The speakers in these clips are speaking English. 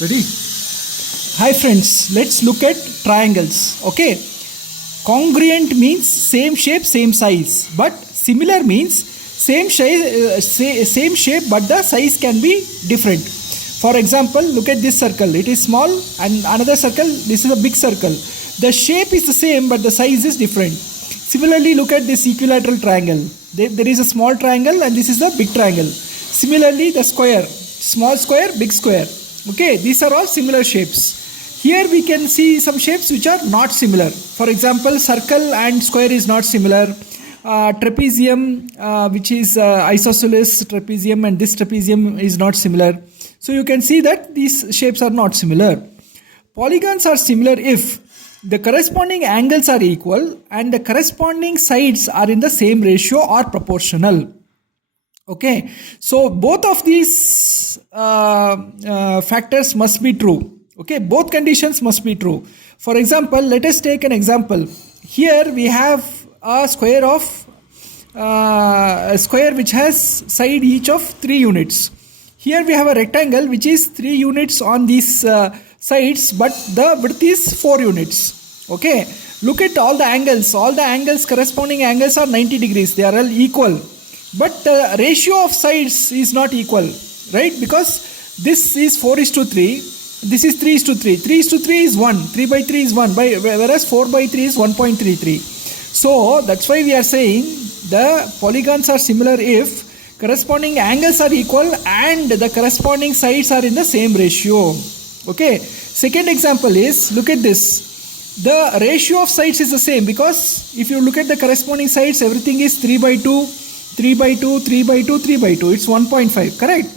Ready? Hi friends, let's look at triangles. Okay. Congruent means same shape, same size. But similar means same shape but the size can be different. For example, look at this circle. It is small and another circle, this is a big circle. The shape is the same but the size is different. Similarly, look at this equilateral triangle. There is a small triangle and this is the big triangle. Similarly, the square, small square, big square. Okay, these are all similar shapes. Here we can see some shapes which are not similar. For example, circle and square is not similar. Trapezium, which is isosceles trapezium, and this trapezium is not similar. So you can see that these shapes are not similar. Polygons are similar if the corresponding angles are equal and the corresponding sides are in the same ratio or proportional. Okay, so both of these factors must be true. Okay, both conditions must be true. For example, let us take an example. Here we have a square which has side each of 3 units. Here we have a rectangle which is 3 units on these sides, but the width is 4 units. Okay, look at all the angles. All the angles, corresponding angles are 90 degrees. They are all equal. But the ratio of sides is not equal, right? Because this is 4:3. This is 3:3. 3:3 is 1. 3 by 3 is 1. Whereas 4 by 3 is 1.33. So that's why we are saying the polygons are similar if corresponding angles are equal and the corresponding sides are in the same ratio. Okay. Second example is, look at this. The ratio of sides is the same because if you look at the corresponding sides, everything is 3 by 2, 3 by 2, 3 by 2, 3 by 2. It's 1.5. Correct?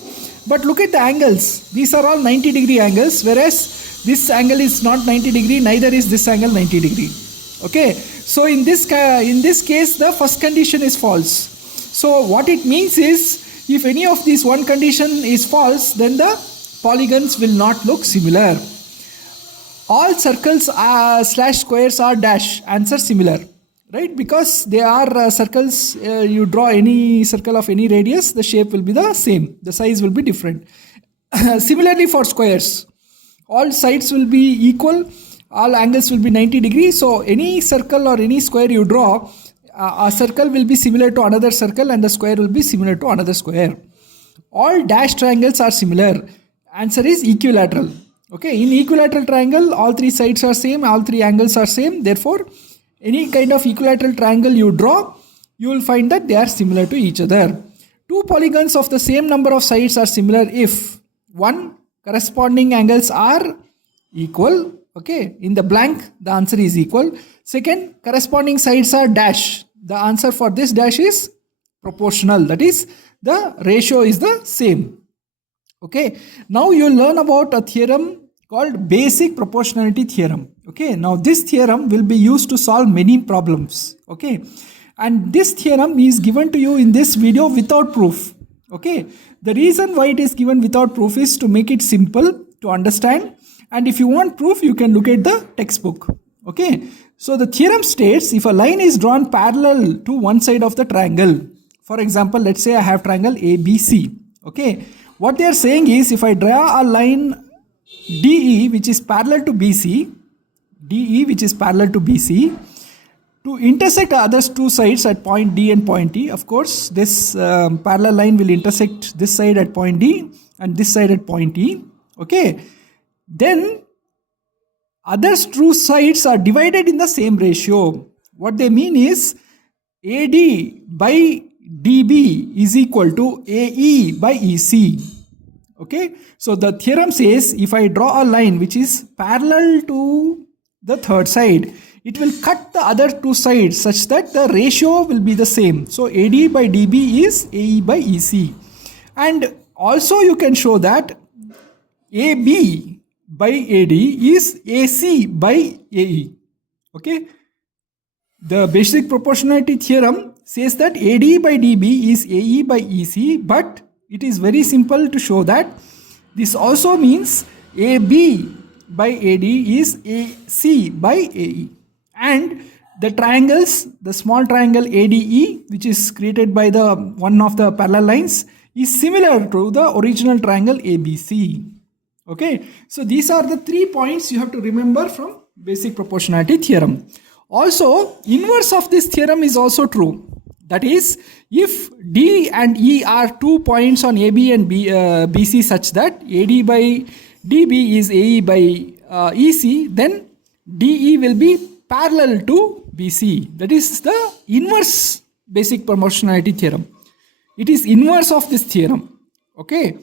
But look at the angles. These are all 90 degree angles, whereas this angle is not 90 degree, neither is this angle 90 degree. Okay. So in this case, the first condition is false. So what it means is, if any of these one condition is false, then the polygons will not look similar. All circles slash squares are dash. Answer similar. Right? Because they are circles, you draw any circle of any radius, the shape will be the same. The size will be different. Similarly for squares, all sides will be equal, all angles will be 90 degrees. So any circle or any square you draw, a circle will be similar to another circle and the square will be similar to another square. All dash triangles are similar. Answer is equilateral. Okay, in equilateral triangle, all 3 sides are same, all 3 angles are same. Therefore, any kind of equilateral triangle you draw, you will find that they are similar to each other. 2 polygons of the same number of sides are similar if 1. Corresponding angles are equal. Okay, in the blank, the answer is equal. 2nd, corresponding sides are dash. The answer for this dash is proportional. That is, the ratio is the same. Okay, now you will learn about a theorem called basic proportionality theorem. Okay, now this theorem will be used to solve many problems. Okay, and this theorem is given to you in this video without proof. Okay, the reason why it is given without proof is to make it simple to understand, and if you want proof, you can look at the textbook. Okay, so the theorem states, if a line is drawn parallel to one side of the triangle, for example, let's say I have triangle ABC. Okay, what they are saying is, if I draw a line DE which is parallel to BC, to intersect the other 2 sides at point D and point E. Of course, this parallel line will intersect this side at point D and this side at point E. Okay, then other 2 sides are divided in the same ratio. What they mean is, AD by DB is equal to AE by EC. Okay, so the theorem says, if I draw a line which is parallel to the third side, it will cut the other 2 sides such that the ratio will be the same. So AD by DB is AE by EC. And also you can show that AB by AD is AC by AE. Okay, the basic proportionality theorem says that AD by DB is AE by EC, but it is very simple to show that this also means AB by AD is AC by AE. And the triangles, the small triangle ADE, which is created by the one of the parallel lines, is similar to the original triangle ABC. Okay, so these are the 3 points you have to remember from basic proportionality theorem. Also, inverse of this theorem is also true. That is, if D and E are 2 points on AB and BC such that AD by DB is AE by EC, then DE will be parallel to BC. That is the inverse basic proportionality theorem. It is inverse of this theorem. Okay.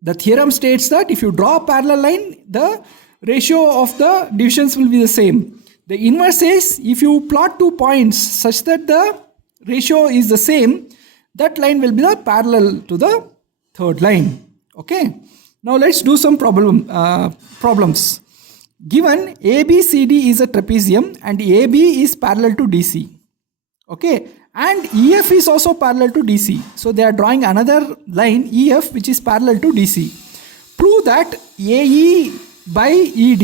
The theorem states that if you draw a parallel line, the ratio of the divisions will be the same. The inverse is if you plot 2 points such that the ratio is the same, that line will be the parallel to the third line. Okay. Now let's do some problems. Given ABCD is a trapezium and AB is parallel to DC. Okay. And EF is also parallel to DC. So they are drawing another line EF which is parallel to DC. Prove that AE by ED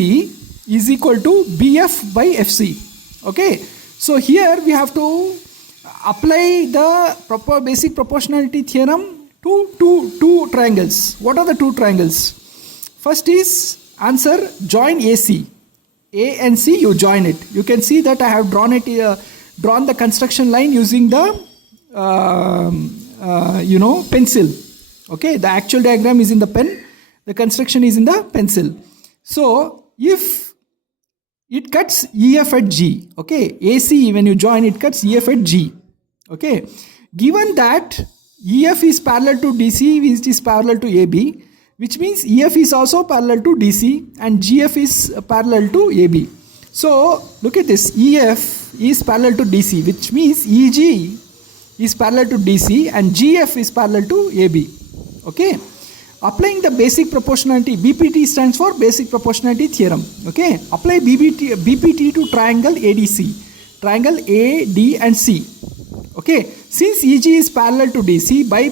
is equal to BF by FC. Okay. So here we have to apply the proper basic proportionality theorem to two triangles. What are the 2 triangles? First is answer join AC. A and C, you join it. You can see that I have drawn the construction line using the pencil. Okay, the actual diagram is in the pen, the construction is in the pencil. So if it cuts EF at G, okay, AC when you join it cuts EF at G. Okay, given that EF is parallel to DC which is parallel to AB, which means EF is also parallel to DC and GF is parallel to AB. So look at this, EF is parallel to DC, which means EG is parallel to DC and GF is parallel to AB. Okay, applying the basic proportionality, BPT stands for basic proportionality theorem. Okay, apply BPT to triangle ADC, triangle A, D and C. Okay, since EG is parallel to DC, by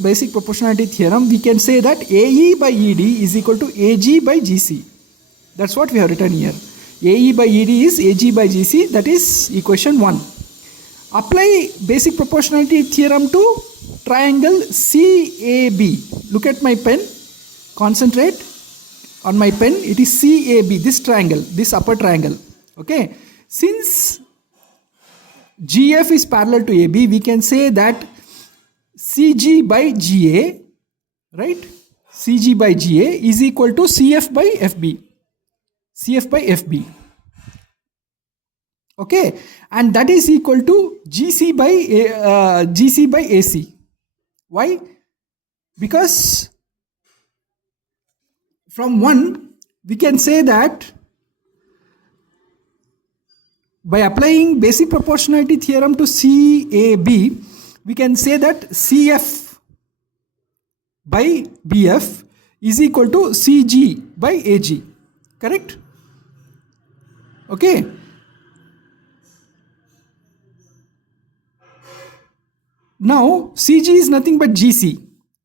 basic proportionality theorem we can say that AE by ED is equal to AG by GC. That's what we have written here. AE by ED is AG by GC, that is equation 1. Apply basic proportionality theorem to triangle CAB. Look at my pen, concentrate on my pen, it is CAB, this triangle, this upper triangle. Okay, since GF is parallel to AB, we can say that CG by GA, right? CG by GA is equal to CF by FB. CF by FB. Okay, and that is equal to GC by AC. Why? Because from 1 we can say that by applying basic proportionality theorem to CAB, we can say that CF by BF is equal to CG by AG. Correct? Okay. Now CG is nothing but GC.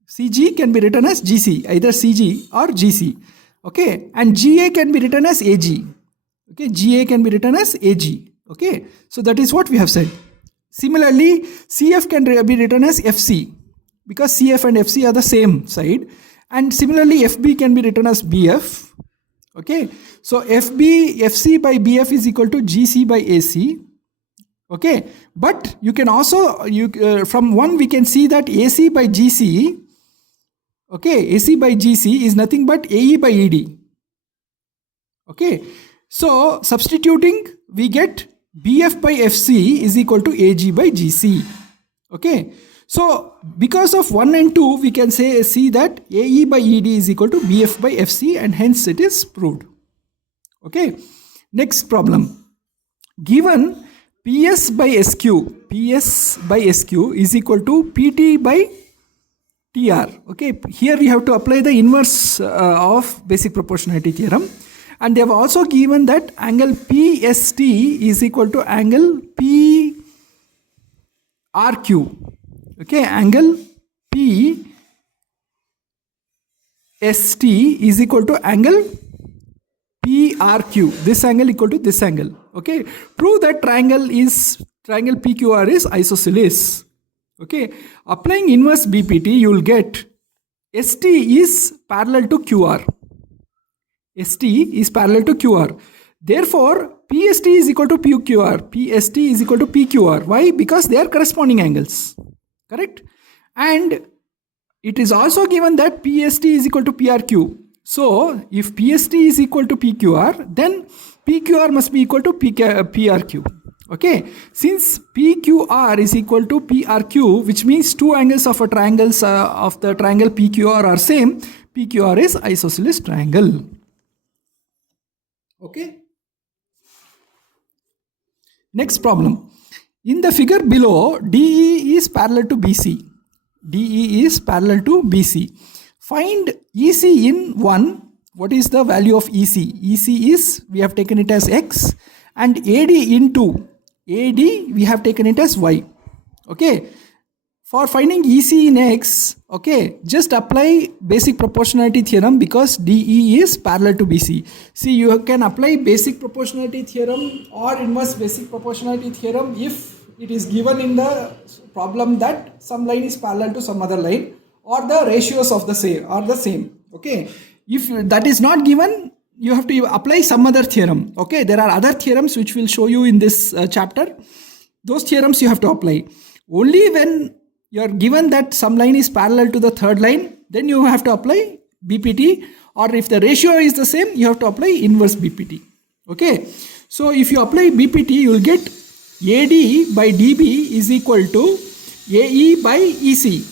CG can be written as GC, either CG or GC. Okay, and GA can be written as AG. Okay, GA can be written as AG. Okay, so that is what we have said. Similarly, CF can be written as FC because CF and FC are the same side. And similarly, FB can be written as BF. Okay, so FC by BF is equal to GC by AC. Okay, but you can also, from 1 we can see that AC by GC, okay, AC by GC is nothing but AE by ED. Okay, so substituting we get BF by FC is equal to AG by GC. Okay, so because of 1 and 2 we can see that AE by ED is equal to BF by FC and hence it is proved. Okay, next problem. Given PS by SQ is equal to PT by TR. Okay, here we have to apply the inverse of basic proportionality theorem. And they have also given that angle PST is equal to angle PRQ. Okay, angle PST is equal to angle PRQ. This angle equal to this angle. Okay, prove that triangle PQR is isosceles. Okay, applying inverse BPT, you will get ST is parallel to QR. ST is parallel to QR. Therefore, PST is equal to PQR. PST is equal to PQR. Why? Because they are corresponding angles. Correct? And it is also given that PST is equal to PRQ. So, if PST is equal to PQR, then PQR must be equal to PRQ. Okay, since PQR is equal to PRQ, which means two angles of a triangles of the triangle PQR are same, PQR is isosceles triangle. Okay. Next problem. In the figure below, DE is parallel to BC. DE is parallel to BC. Find EC in 1. What is the value of EC? EC is, we have taken it as X, and AD in 2. AD we have taken it as Y. Okay. For finding EC in X, okay, just apply basic proportionality theorem because DE is parallel to BC. See, you can apply basic proportionality theorem or inverse basic proportionality theorem if it is given in the problem that some line is parallel to some other line or the ratios of the same are the same. Okay. If that is not given, you have to apply some other theorem. Okay, there are other theorems which will show you in this chapter. Those theorems you have to apply. Only when you are given that some line is parallel to the third line, then you have to apply BPT, or if the ratio is the same, you have to apply inverse BPT. Okay, so if you apply BPT, you will get AD by DB is equal to AE by EC.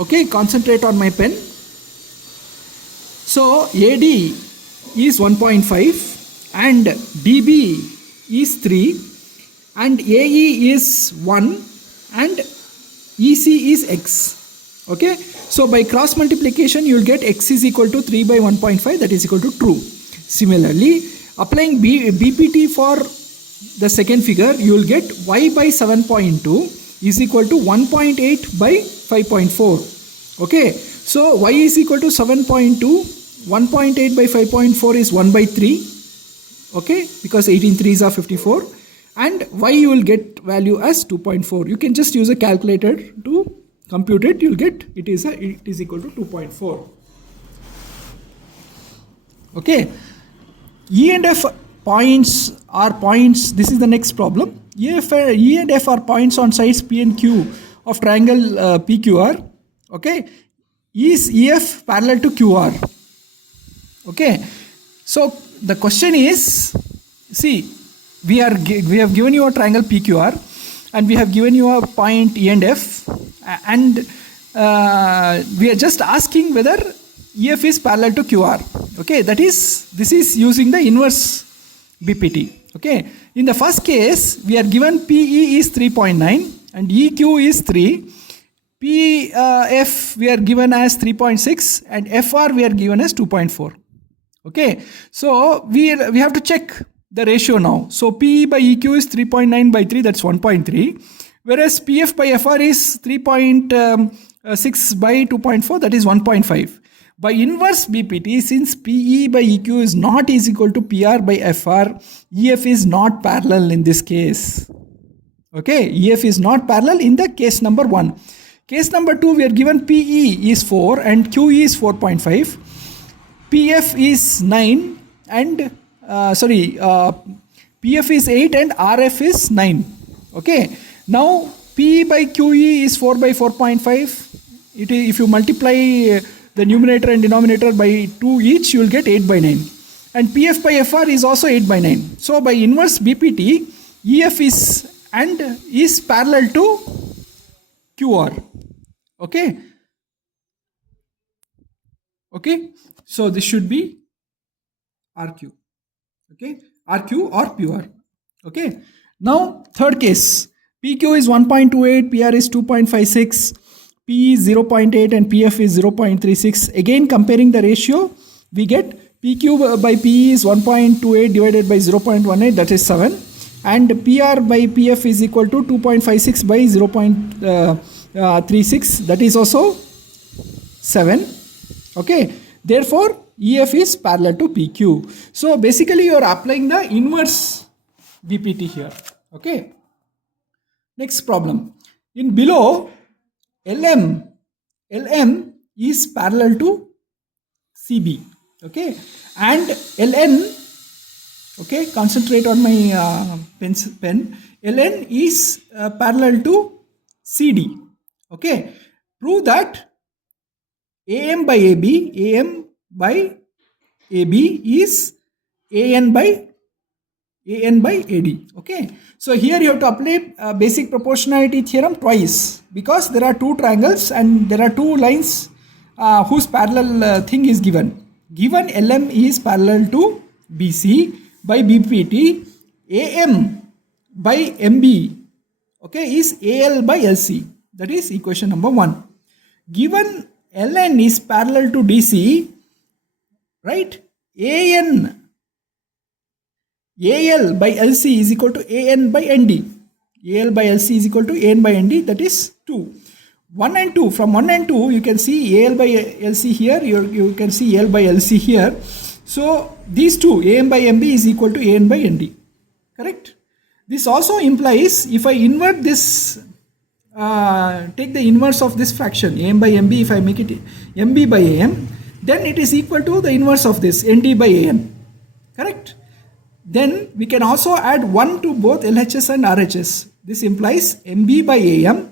Okay, concentrate on my pen. So AD is 1.5 and DB is 3 and AE is 1 and EC is X. Okay, so by cross multiplication you will get X is equal to 3 by 1.5, that is equal to true. Similarly, applying BPT for the second figure, you will get Y by 7.2 is equal to 1.8 by 5.4. Okay, so Y is equal to 7.2, 1.8 by 5.4 is 1 by 3. Okay, because 18 3s are 54. And Y you will get value as 2.4. You can just use a calculator to compute it. You will get it is equal to 2.4. Okay. E and F points are points. This is the next problem. E and F are points on sides P and Q of triangle PQR. Okay. Is EF parallel to QR? Okay. So the question is, see, we have given you a triangle PQR and we have given you a point E and F, and we are just asking whether EF is parallel to QR. Okay, that is, this is using the inverse BPT. Okay, in the first case we are given PE is 3.9 and EQ is 3. PF we are given as 3.6 and FR we are given as 2.4. Okay, so we have to check the ratio now. So PE by EQ is 3.9 by 3, that's 1.3. Whereas PF by FR is 3.6 by 2.4, that is 1.5. By inverse BPT, since PE by EQ is not is equal to PR by FR, EF is not parallel in this case. Okay, EF is not parallel in the case number 1. Case number 2, we are given PE is 4 and QE is 4.5. PF is 9 and PF is 8 and RF is 9. Okay. Now PE by QE is 4 by 4.5. If you multiply the numerator and denominator by 2 each, you will get 8 by 9. And PF by FR is also 8 by 9. So by inverse BPT, EF is parallel to QR. Okay. Okay. So this should be RQ. Okay, RQ or PR. Okay, now third case, PQ is 1.28, PR is 2.56, P is 0.8 and PF is 0.36. Again, comparing the ratio, we get PQ by PE is 1.28 divided by 0.18, that is 7, and PR by PF is equal to 2.56 by 0.36, that is also 7. Okay, therefore EF is parallel to PQ. So basically you are applying the inverse BPT here. Okay. Next problem. In below, LM is parallel to CB. Okay, and ln, okay, concentrate on my pen. ln is parallel to CD. Okay, prove that AM by by AB is AN by AD. Okay, so here you have to apply basic proportionality theorem twice, because there are two triangles and there are two lines whose parallel thing is given. Given LM is parallel to BC by BPT, AM by MB, okay, is AL by LC. That is equation number 1. Given LN is parallel to DC, right? AL by LC is equal to AN by ND. AL by LC is equal to AN by ND, that is 2. 1 and 2, from 1 and 2 you can see AL by LC here, you can see AL by LC here. So these two, AN by MB is equal to AN by ND. Correct? This also implies, if I invert this, take the inverse of this fraction, AM by MB, if I make it MB by AM, then it is equal to the inverse of this, ND by AN. Correct? Then we can also add 1 to both LHS and RHS. This implies MB by AM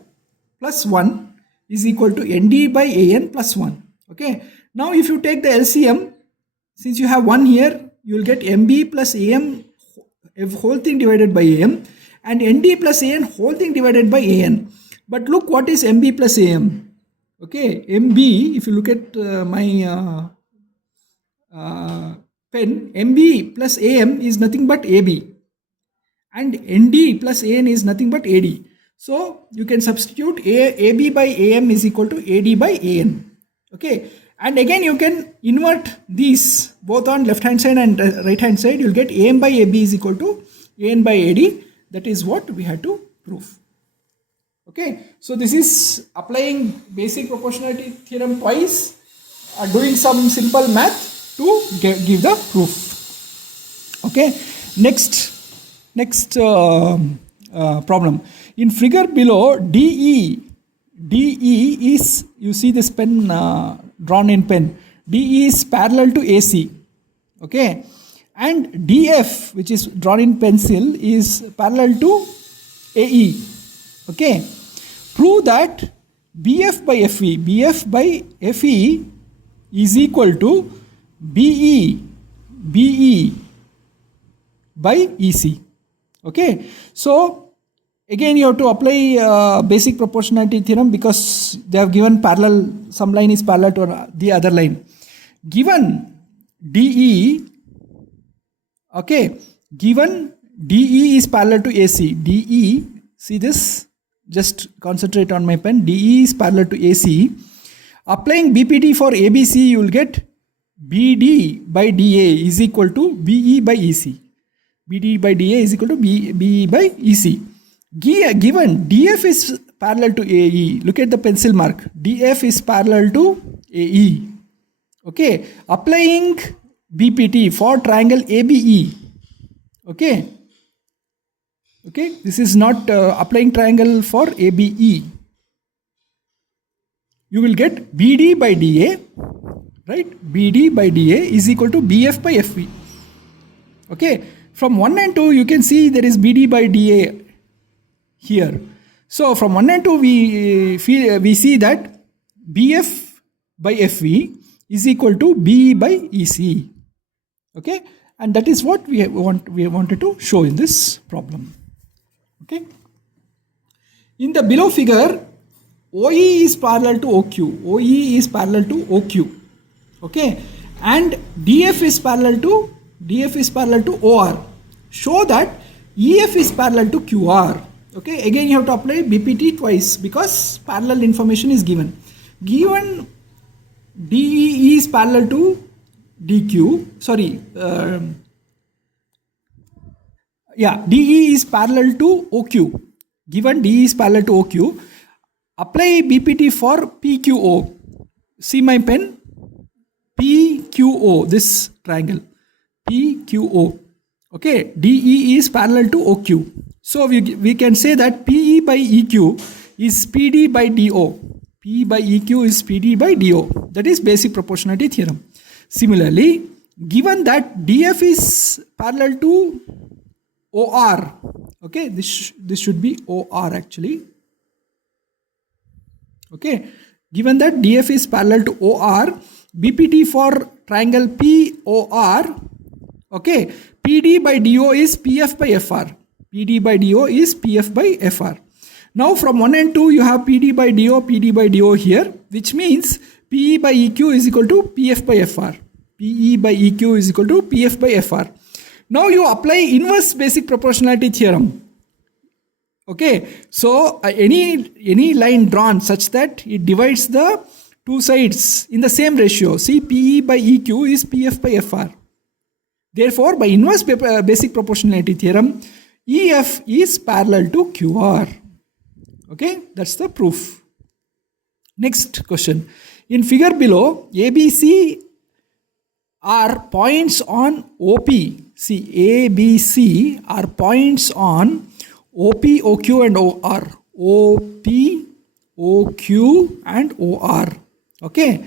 plus 1 is equal to ND by AN plus 1. Okay. Now if you take the LCM, since you have 1 here, you will get MB plus AM whole thing divided by AM and ND plus AN whole thing divided by AN. But look what is MB plus AM. Okay. MB, if you look at my pen, MB plus AM is nothing but AB and ND plus AN is nothing but AD. So you can substitute AB by AM is equal to AD by AN. Okay, and again you can invert these both on left hand side and right hand side. You will get AM by AB is equal to AN by AD. That is what we had to prove. Okay, so this is applying basic proportionality theorem twice, doing some simple math to give the proof. Okay, next problem. In figure below, DE is, you see this pen drawn in pen, DE is parallel to AC. Okay, and DF, which is drawn in pencil, is parallel to AE. Okay, prove that BF by FE is equal to BE by EC. Okay, so again you have to apply basic proportionality theorem, because they have given parallel, some line is parallel to the other line. Given DE, okay, given DE is parallel to AC, DE, see this, just concentrate on my pen, DE is parallel to AC. Applying BPT for ABC, you will get BD by DA is equal to BE by EC. BD by DA is equal to BE by EC. Given DF is parallel to AE, look at the pencil mark, DF is parallel to AE. Okay, applying BPT for triangle ABE. Okay, this is not applying triangle for ABE. You will get BD by DA, right? BD by DA is equal to BF by FV. Okay, from 1 and 2 you can see there is BD by DA here. So from 1 and 2 we see that BF by FV is equal to BE by EC. Okay, and that is what we wanted to show in this problem. Okay, in the below figure, OE is parallel to OQ. OE is parallel to OQ. Okay, and DF is parallel to OR. Show that EF is parallel to QR. Okay, again you have to apply BPT twice, because parallel information is given. Given DE is parallel to DQ, DE is parallel to OQ. Given DE is parallel to OQ, apply BPT for PQO. See my pen, PQO, this triangle, PQO. Okay, DE is parallel to OQ. So we can say that PE by EQ is PD by DO. P by EQ is PD by DO. That is basic proportionality theorem. Similarly, given that DF is parallel to OR, okay, this should be OR actually. Okay, given that DF is parallel to OR, BPT for triangle POR, okay, PD by DO is PF by FR. PD by DO is PF by FR. Now from 1 and 2 you have PD by DO here, which means PE by EQ is equal to PF by FR. PE by EQ is equal to PF by FR. Now you apply inverse basic proportionality theorem. Okay, so any line drawn such that it divides the two sides in the same ratio. See, PE by EQ is PF by FR. Therefore, by inverse basic proportionality theorem, EF is parallel to QR. Okay, that's the proof. Next question. In figure below, ABC are points on OP. See, ABC are points on OP, OQ and OR. OP, OQ and OR. Okay.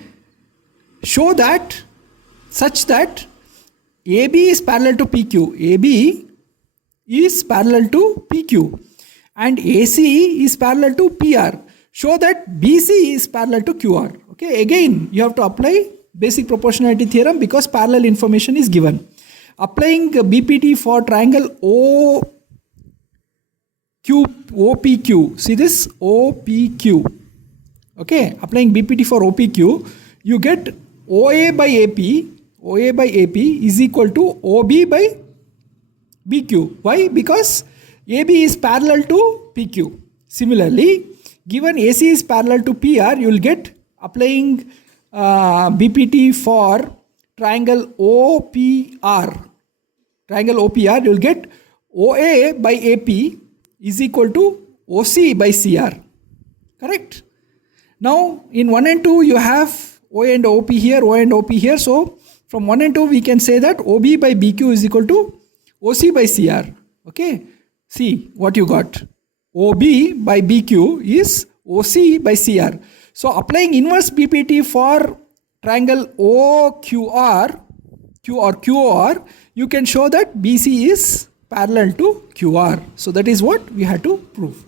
Show that such that AB is parallel to PQ. AB is parallel to PQ. And AC is parallel to PR. Show that BC is parallel to QR. Okay. Again, you have to apply basic proportionality theorem because parallel information is given. Applying BPT for triangle OPQ. See this? OPQ. Okay. Applying BPT for OPQ, you get OA by AP. OA by AP is equal to OB by BQ. Why? Because AB is parallel to PQ. Similarly, given AC is parallel to PR, you will get, applying BPT for triangle OPR. Triangle OPR, you will get OA by AP is equal to OC by CR. Correct? Now, in 1 and 2, you have OA and OP here, OA and OP here. So, from 1 and 2, we can say that OB by BQ is equal to OC by CR. Okay? See what you got. OB by BQ is OC by CR. So, applying inverse BPT for triangle OQR, QOR, you can show that BC is parallel to QR. So, that is what we had to prove.